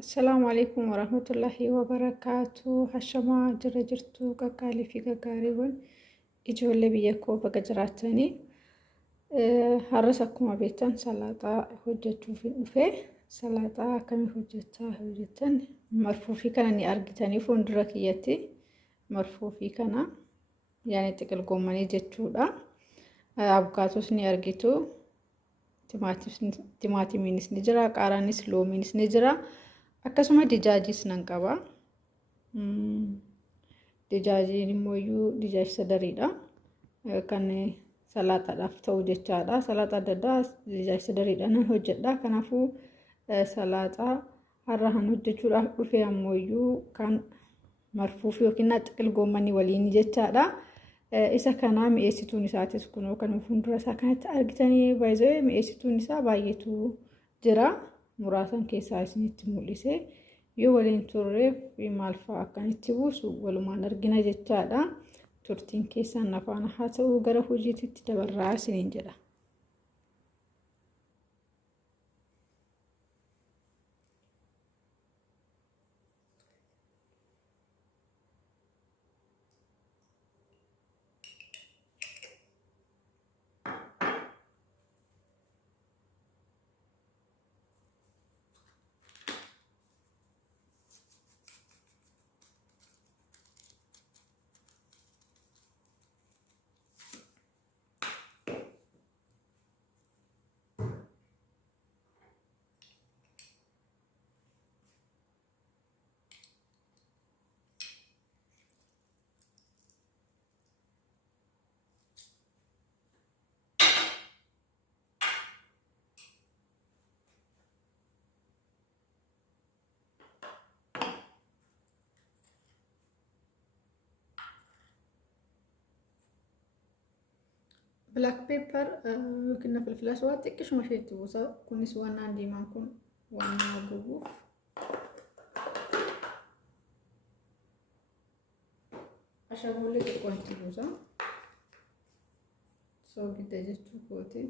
Assalamu alaikum warahmatullahi wabarakatuh. Hashamaa jira jirtu qaqqaalii fi gaggaariiwwan ijoollee biyya koo baga jiraatanii har'as akkuma beektan salaaxaa hojjechuuf dhufee salaaxaa akkamii hojjetan marfuufii kana ni argitanii fuuldura kiyyatti marfuufii kana yaani xiqil goomanii jechuudha. Abukaatos ni argitu, timaatimiinis ni jira, qaaraanis loomiinis ni jira. Akkasuma dijaajis nan qaba. Dijaajiin immoo dijaaji sadariidha. Kan salaaxaadhaaf ta'u jechaadha. Salaaxaa adda addaa dijaaji sadariidha nan hojjedha. Kanaafuu salaaxaa har'a kan hojjechuudhaaf dhufe ammoo kan marfuuf yookiin xiqil goomanii waliin jechaadha. Isa kana mi'eessituun isaatis kunoo kan fuuldura isaa kanatti argitanii baay'ee mi'eessituun isaa baay'eetu jira. Muraasan keessaa isinitti mul'ise yoo waliin turreef maal fa'aa akkanitti buusu walumaan argina jechaadha. Turtiin keessan afaan haa ta'u gara hojiitti dabarraa isiniin jedha. Black pepper yookiin filfila aswaa xiqqishuma isheetti buusa. Kunis waan diimaan kun waan gubuuf ashaboollee xiqqoo itti buusa. Soogidda jechuu kooti.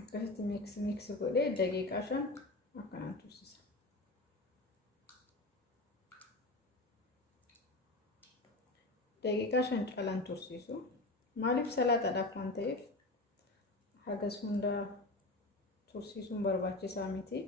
Akkasitti mix godhee daqiiqaa 5 akkanaan tursisa. Daqiiqaa 5 caalaan tursiisu. Maaliif salaaxaadhaaf waan ta'eef hagas hunda tursiisuun barbaachisaa miti.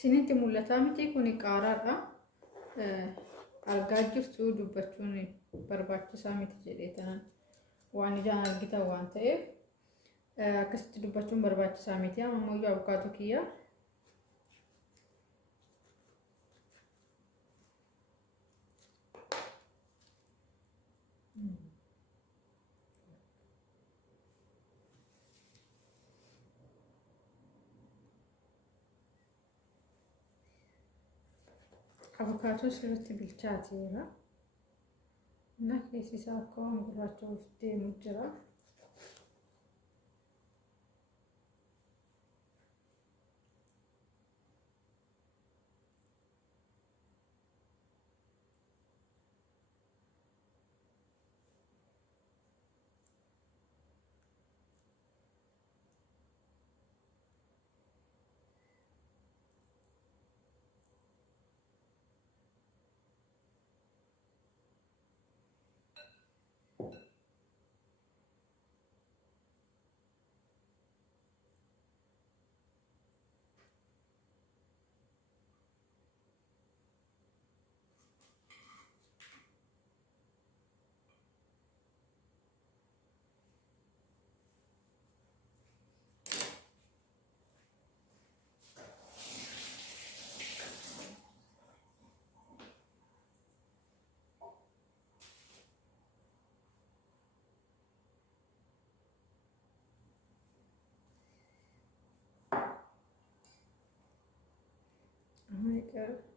Isinitti mul'ataa miti kun qaaraadha. Argaa jirtu dubbachuun barbaachisaa miti jedhee tanan waan ijaan argitan waan ta'eef akkasitti dubbachuun barbaachisaa miti. Amma immoo abukaatoo kiyya abukaatoo sirriitti bilchaateera. Na keessi isaa akka waan gurraacha deemu jira.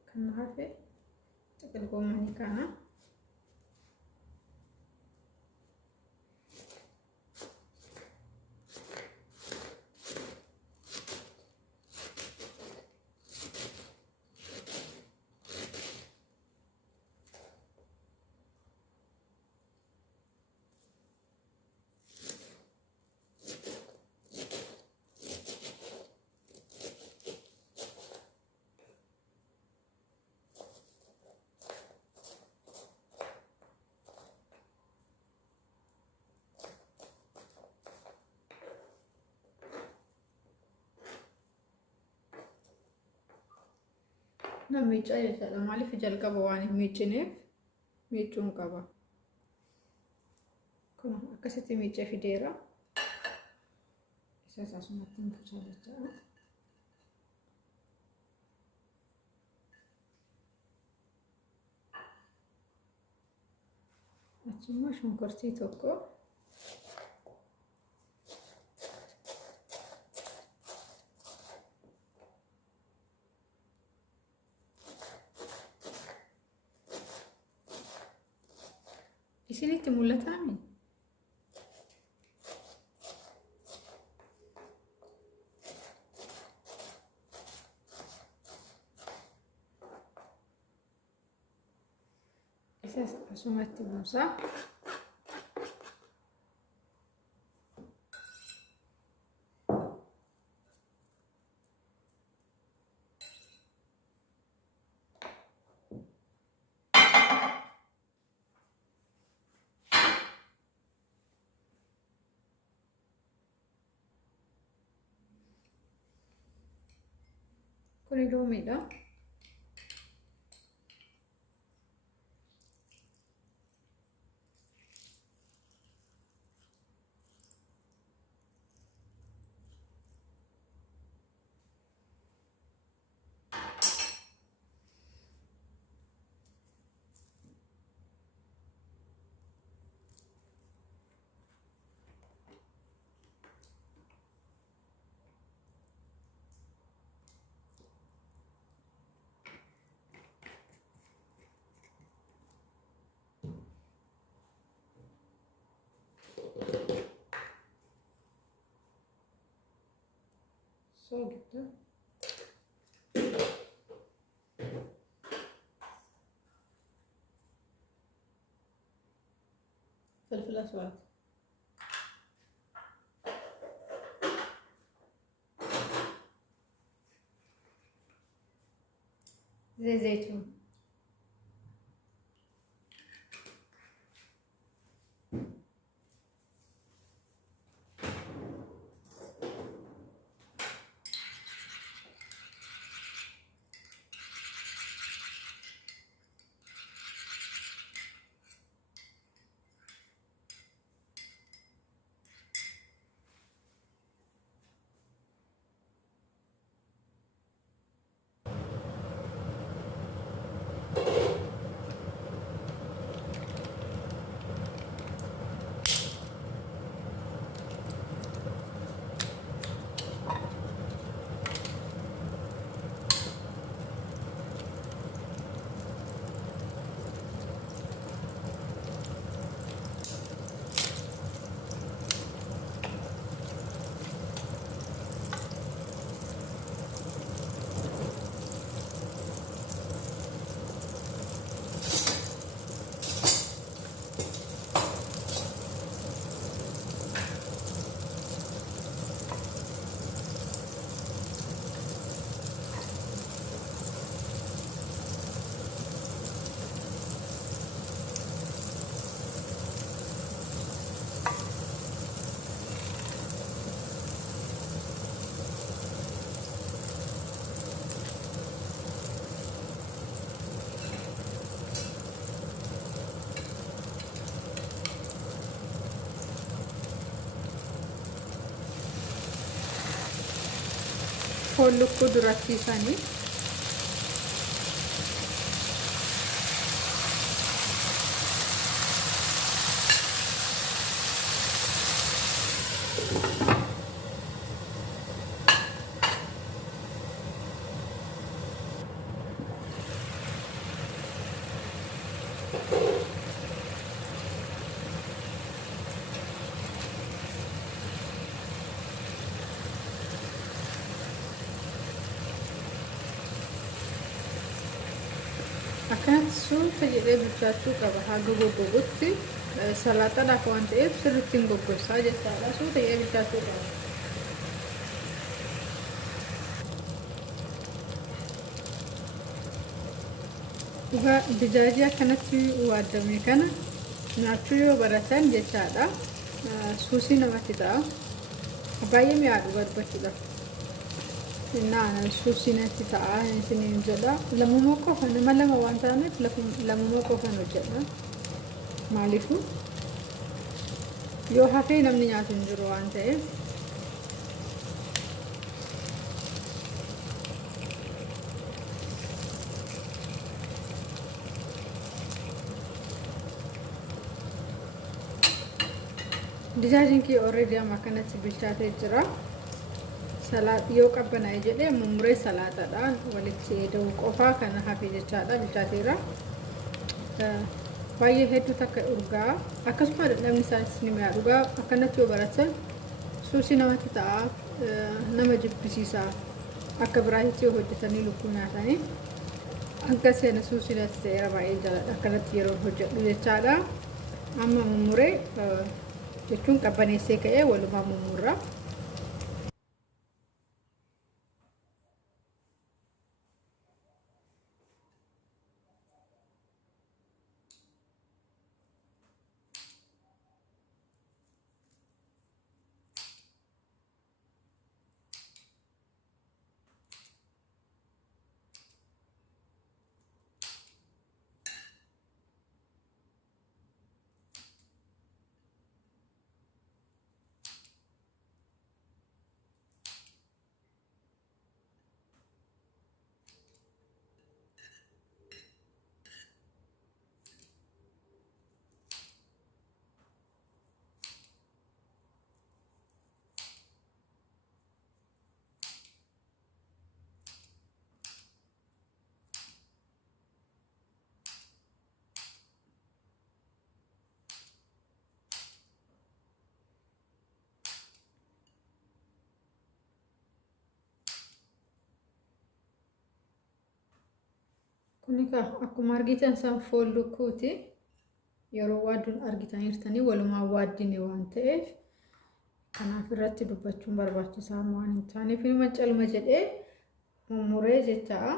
Kan hafe xiqqil goomanii kana miicaa jechaadha. Maaliif jalqaba waan hin miicineef miicuun qaba. Kun akkasitti miicee fideera. Isa asumatti hin buusaa jechaadha. Achimmoo shunkurtii tokko. Isinitti mul'ataa mi? Isa asumatti buusaa. Kuni loomiidha. So gitu. فلفل أسود. زيت زيتون. foon lukkuu durachiisanii akkanatti suuta jedhee bilchaachuu qaba haga goggogutti salaaxaadhaaf waan ta'eef sirriitti hin goggorsaa jechaadha suuta jedhee bilchaachuu qaba. Dhugaa dijaajii akkanatti waaddame kana nyaachuu yoo baratan jechaadha suusii namatti ta'a baay'ee mi'aadhu barbachuudhaaf. Nah, susi nanti ta'a isiniin jedha lamuma qofa nama lama waan ta'aniif lamuma qofa hojjedha maaliifu yoo hafee namni nyaatu hin jiru waan ta'eef dijaajiin kee already amma kanatti bilchaatee jira. Salat yoo qabbanaa'e jedhee mummuree salaataadhaan walitti da'uu qofaa kana hafee jechaadha bilchaateera. Baay'ee hedduu takka urgaa akkasuma namni isaanis ni mi'a dhugaa akkanatti yoo baratan suusii namatti ta'a nama jibbisiisa akka biraatti yoo hojjetanii lukkuu nyaatanii akka seena suusii natti ta'eera baay'ee jaaladha akkanatti yeroo hojjedhu jechaadha. Amma mummuree jechuun qabbaneessee ka'ee walumaa mummurraa. Kunika akkuma argitan san foon lukkuuti yeroo waadduun argitaniirtanii walumaa waaddine waan ta'eef kanaaf irratti dubbachuun barbaachisaa waan hin taaneef ilma calma jedhee mummuree jechaa.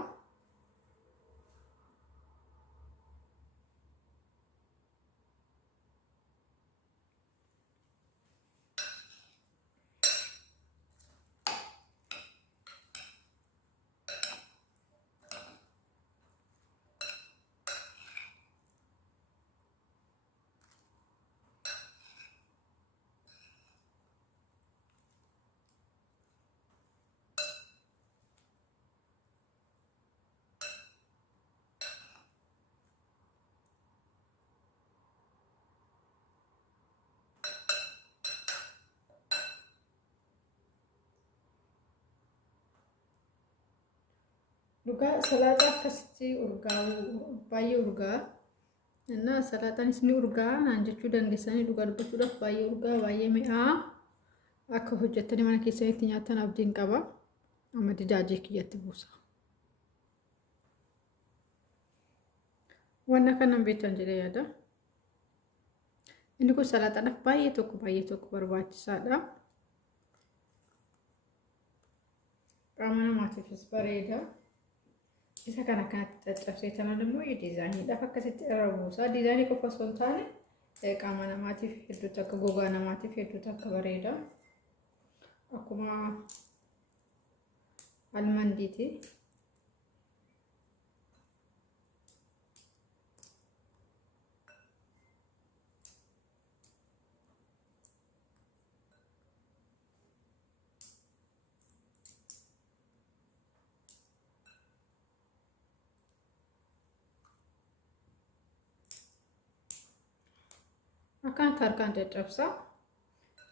Dhugaa salaaxaa akkasitti urgaa baay'ee urgaa እና salaaxaanis ni urgaa naan jechuu dandeessanii dhugaa dubbachuudhaaf baay'ee urgaa baay'ee mi'aa akka hojjettanii mana keessanitti nyaatan abdiin qaba amma dijaajii kiyyatti buusa. Wanna kanan beektan jedhee yaada. Inni kun salaaxaadhaaf baay'ee tokko barbaachisaadha. Qaama namaatiifis bareeda. Isa kana kanatti caccabsee tanaan immoo diizaayiniidhaaf akkasitti irra buusa. Diizaayinii qofa osoo hin taane qaama namaatiif hedduu takka gogaa namaatiif hedduu takka bareeda. Akkuma almandiiti. akkaan tarkaan caccabsaa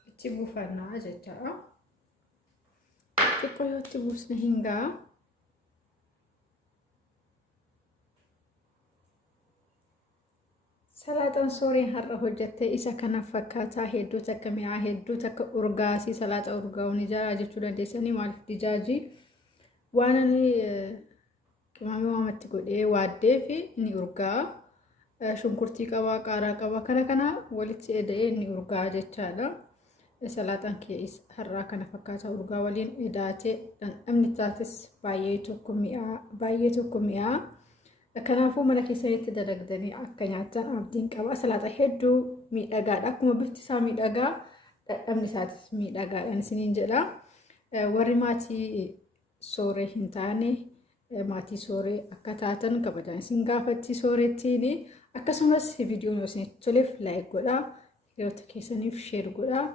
itti buufannaa jechaadha. Xiqqoo yoo itti buusne hin ga'a. Salaaxaan sooreen har'a hojjette isa kana fakkaataa hedduu takka mi'aa hedduu takka urgaasii salaaxa urgaa'uun ijaaraa jechuu dandeessanii maaliif dijaajii waan ani qimamii waamatti godhee waaddee fi inni urgaa'a shunkurtii qabaa qaaraa qabaa kana walitti eda'ee inni urgaa'a jechaadha. Salaaxaan keessa har'aa kana fakkaataa urgaa waliin edaatee dhandhamni taates baay'ee tokko mi'aa. Kanaafuu mana keessanitti dalagdanii akka nyaatan abdiin qaba. Salaaxa hedduu miidhagaadha. Akkuma bifti isaa miidhagaa dhandhamni isaatis miidhagaadhaan isiniin jedha. Warri maatii sooree hin taane maatii sooree akka taatan kabajaan isin gaafatti soorettiin. Akkasumas viidiyoon yoo isinitti toleef laayik godhaa. Hiriyoota keessaniif sheer godhaa.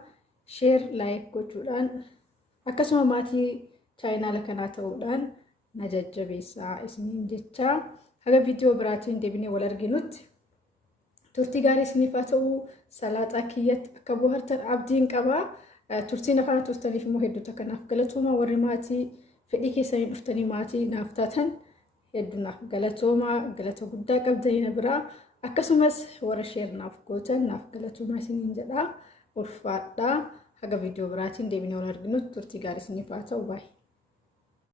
Sheer laayik gochuudhaan akkasuma maatii chaayinaala kanaa ta'uudhaan na jajjabeessaa isiniin jecha. Haga viidiyoo biraatiin deebinee wal arginutti turtii gaarii isiniif haa ta'u. Salaaxaa kiyyatti akka bohaartan abdiin qaba. Turtiin afaan turtaniif immoo hedduuta kanaaf galatooma. Warri maatii fedhii keessanii dhuftanii maatii naaf taatan hedduu naaf galatooma. Galata guddaa qabdanii na biraa. Akkasumas warra sheer naaf gootan naaf galatooma isiniin jedha. Ulfaadhaa. Haga viidiyoo biraatiin deebinee wal arginutti turtii gaarii isiniif haa ta'u. Baay'ee.